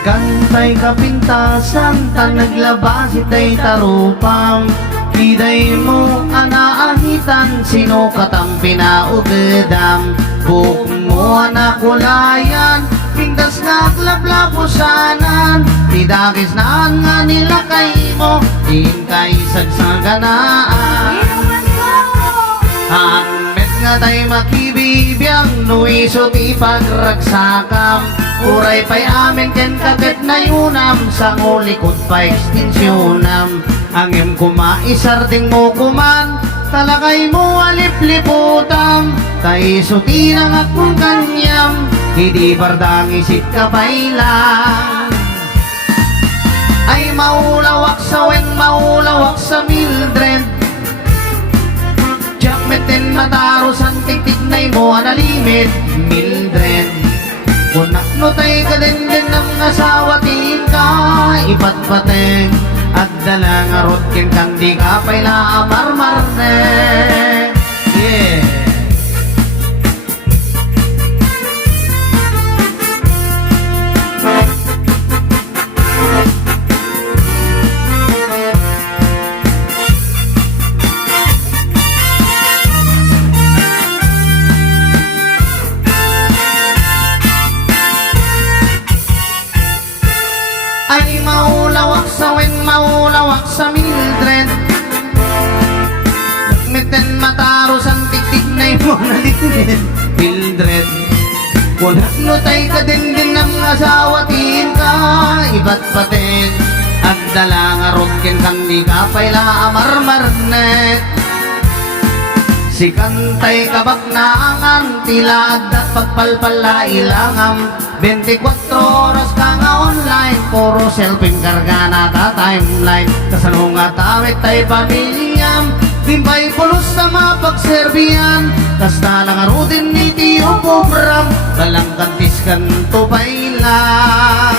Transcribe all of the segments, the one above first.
Kantay kapintasan ta naglabas itay tarupam. Iday mo anaahitan sino katampi na ugedam. Buk mo anakulayan pintas naglablabusanan. Tidagis naan nga nila kay mo din kay sagsaganaan. Hangmet nga tay makibibiyang nuiso ti pagragsakam. Uray pa'y amin ken kaget na yunam sa ngulikod pa ekstensyonam. Angem kumaisarding mo kuman talakay mo alipliputam. Taiso tinang akong kanyam hindi bardang isip ka bailang. Ay maulawak sa wen maulawak sa Mildred. Jakmeten matarosan tiktik na mo analimit Mildred. Kunak no tay kadenden ng asawa tin ka ipatpateng. At dalang arot kin kang di ka pa'y naamarmarne. Yeah. Ay maulawak sa wen maulawak sa Mildred. Meten mataros ang tiktik na mo naligid Mildred. Kunak no tay kadenden ng asawa tin ka iba't paten. At dalang arot ken kang di ka pa'y laamarmarnet. Si kantay kabak na angan tilad at pagpalpala ilangam. 24 oras ka nga online, puro selfie karga na ta timeline. Kasano nga tawit tay pamilyam, dimbay pulos sa mapagserbiyan. Tas talang arutin ni tiyo program, dalang kantis kanto pa'y lang.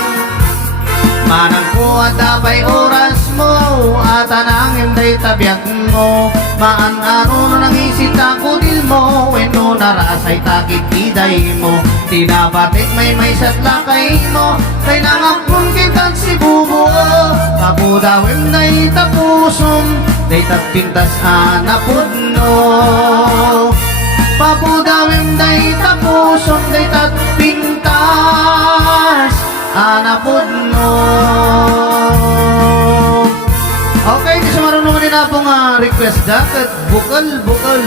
Manang ko at dabay oras mo, at anangin day tabiag mo. Maan ano nang isita ko dil mo, weno narasay takit iday mo. Tinabatik may satlakay mo, kay nangapon kitang si bubuo. Kapudawin day tapusom, day tatpintas anapod no. Papudawin day tapusom, day tatpintas anapod no. Okay, di sa marunong din na pong request dapat bukal, ukal.